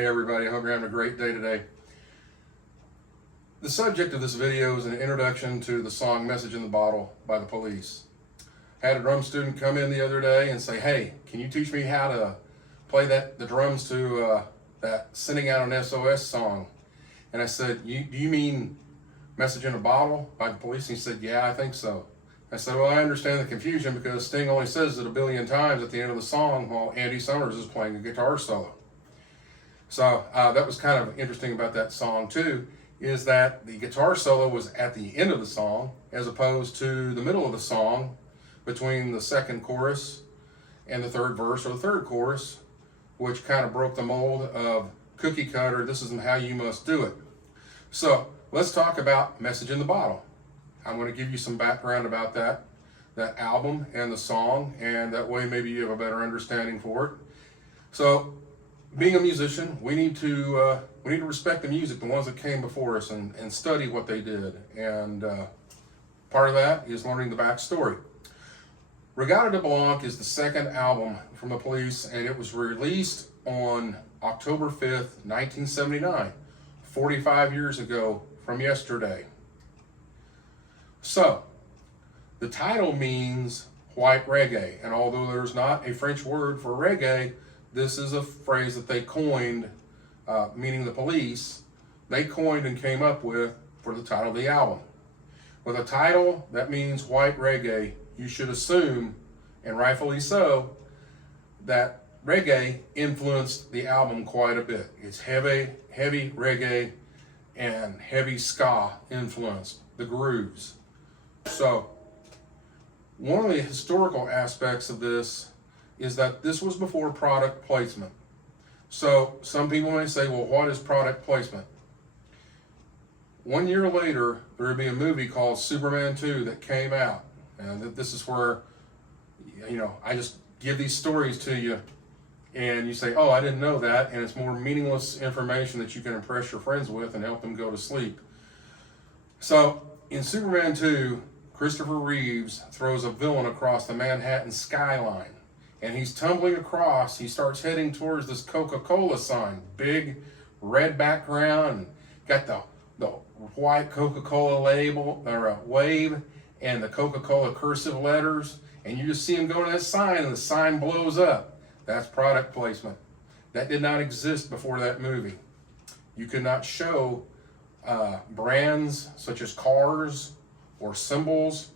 Hey everybody, I hope you're having a great day today. The subject of this video is an introduction to the song Message in the Bottle by the Police. I had a drum student come in the other day and say, hey, can you teach me how to play the drums to that Sending Out an SOS song? And I said, do you mean Message in a Bottle by the Police? And he said, yeah, I think so. I said, well, I understand the confusion because Sting only says it a billion times at the end of the song while Andy Summers is playing a guitar solo. So that was kind of interesting about that song too, is that the guitar solo was at the end of the song as opposed to the middle of the song between the second chorus and the third verse or the third chorus, which kind of broke the mold of cookie cutter, this is how you must do it. So let's talk about Message in the Bottle. I'm going to give you some background about that album and the song, and that way maybe you have a better understanding for it. So being a musician, we need to respect the music, the ones that came before us, and study what they did. And part of that is learning the backstory. Regatta de Blanc is the second album from the Police, and it was released on October 5th, 1979, 45 years ago from yesterday. So, the title means white reggae, and although there's not a French word for reggae, this is a phrase that they coined, meaning the Police, they coined and came up with for the title of the album. With a title that means white reggae, you should assume, and rightfully so, that reggae influenced the album quite a bit. It's heavy reggae and heavy ska influenced the grooves. So, one of the historical aspects of this is that this was before product placement. So some people may say, well, what is product placement? 1 year later, there would be a movie called Superman 2 that came out. And this is where, I just give these stories to you and you say, oh, I didn't know that. And it's more meaningless information that you can impress your friends with and help them go to sleep. So in Superman 2, Christopher Reeves throws a villain across the Manhattan skyline. And he's tumbling across, he starts heading towards this Coca-Cola sign, big red background, got the white Coca-Cola label, or wave, and the Coca-Cola cursive letters, and you just see him go to that sign, and the sign blows up. That's product placement. That did not exist before that movie. You could not show brands such as cars, or symbols,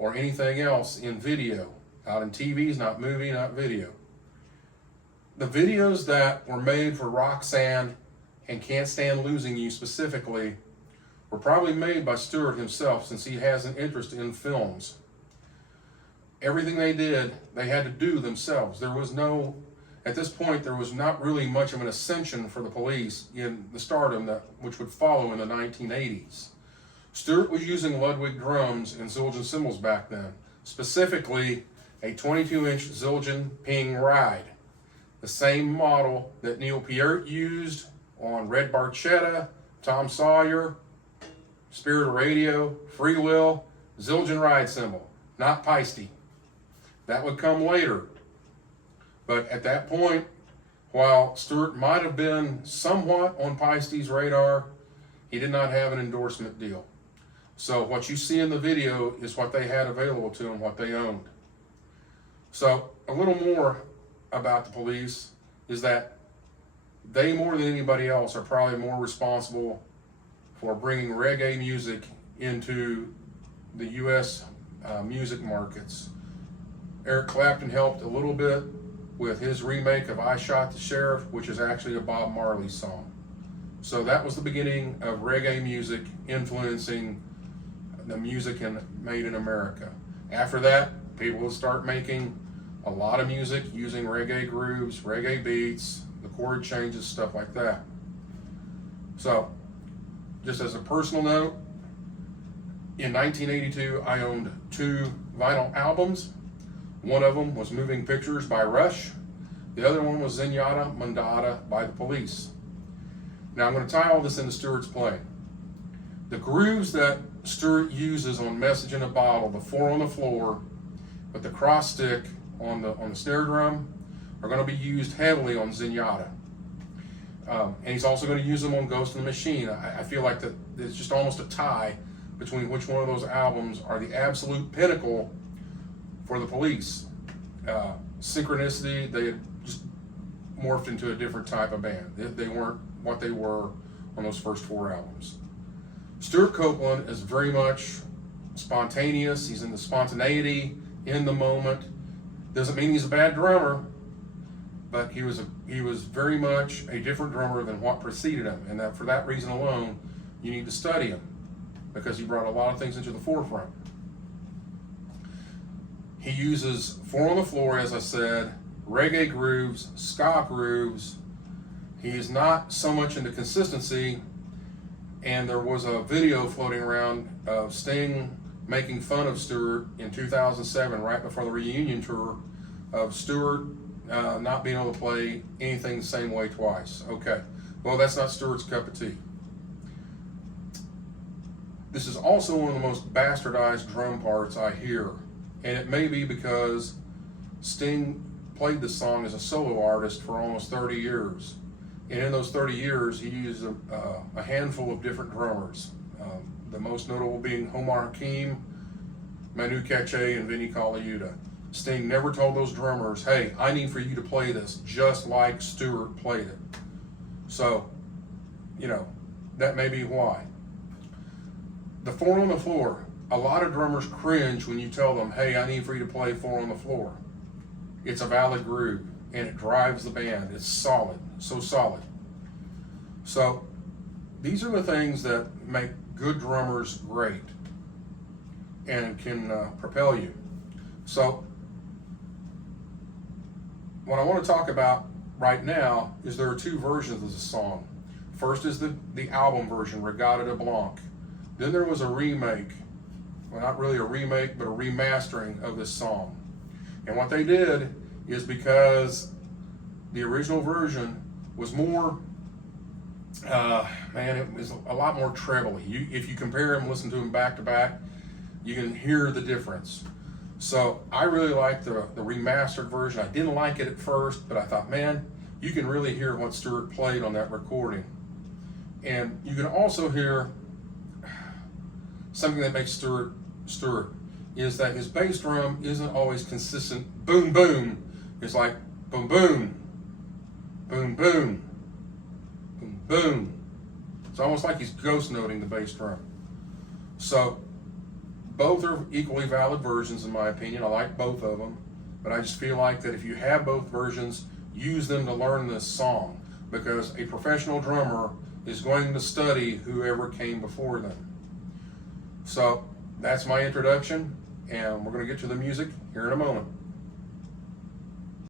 or anything else in video. Not in TVs, not movie, not video. The videos that were made for Roxanne and Can't Stand Losing You specifically were probably made by Stewart himself, since he has an interest in films. Everything they did, they had to do themselves. At this point, there was not really much of an ascension for the Police in the stardom which would follow in the 1980s. Stewart was using Ludwig drums and Zildjian cymbals back then, specifically a 22-inch Zildjian Ping Ride, the same model that Neil Peart used on Red Barchetta, Tom Sawyer, Spirit of Radio, Free Will, Zildjian Ride cymbal, not Paiste. That would come later. But at that point, while Stewart might have been somewhat on Paiste's radar, he did not have an endorsement deal. So what you see in the video is what they had available to them, what they owned. So a little more about the Police is that they, more than anybody else, are probably more responsible for bringing reggae music into the U.S. Music markets. Eric Clapton helped a little bit with his remake of I Shot the Sheriff, which is actually a Bob Marley song. So that was the beginning of reggae music influencing the music made in America. After that, people would start making a lot of music using reggae grooves, reggae beats, the chord changes, stuff like that. So, just as a personal note, in 1982, I owned 2 vinyl albums. One of them was Moving Pictures by Rush. The other one was Zenyatta Mondatta by the Police. Now I'm going to tie all this into Stewart's playing. The grooves that Stewart uses on Message in a Bottle, the 4 on the floor, but the cross stick on the snare drum, are going to be used heavily on Zenyatta. And he's also going to use them on Ghost in the Machine. I feel like that it's just almost a tie between which one of those albums are the absolute pinnacle for the Police. Synchronicity, they had just morphed into a different type of band. They weren't what they were on those first 4 albums. Stuart Copeland is very much spontaneous. He's in the spontaneity, in the moment. Doesn't mean he's a bad drummer, but he was very much a different drummer than what preceded him, and that for that reason alone, you need to study him because he brought a lot of things into the forefront. He uses 4 on the floor, as I said, reggae grooves, ska grooves. He is not so much into consistency, and there was a video floating around of Sting making fun of Stewart in 2007, right before the reunion tour, of Stewart not being able to play anything the same way twice. Okay, well, that's not Stewart's cup of tea. This is also one of the most bastardized drum parts I hear, and it may be because Sting played this song as a solo artist for almost 30 years. And in those 30 years, he used a handful of different drummers. The most notable being Omar Hakim, Manu Katché, and Vinnie Colaiuta. Sting never told those drummers, hey, I need for you to play this just like Stewart played it. So, you know, that may be why. The 4 on the floor, a lot of drummers cringe when you tell them, hey, I need for you to play 4 on the floor. It's a valid groove, and it drives the band. It's solid, so solid. So, these are the things that make good drummers great and can propel you. So, what I want to talk about right now is there are 2 versions of the song. First is the album version, Regatta de Blanc. Then there was a remake, well, not really a remake, but a remastering of this song. And what they did is, because the original version was more, it was a lot more trebly. If you compare them, listen to them back to back, you can hear the difference. So I really like the remastered version. I didn't like it at first, but I thought, man, you can really hear what Stewart played on that recording. And you can also hear something that makes Stewart is that his bass drum isn't always consistent. Boom, boom. It's like boom, boom, boom, boom, boom, boom. It's almost like he's ghost noting the bass drum. So both are equally valid versions in my opinion. I like both of them, but I just feel like that if you have both versions, use them to learn this song, because a professional drummer is going to study whoever came before them. So that's my introduction, and we're going to get to the music here in a moment.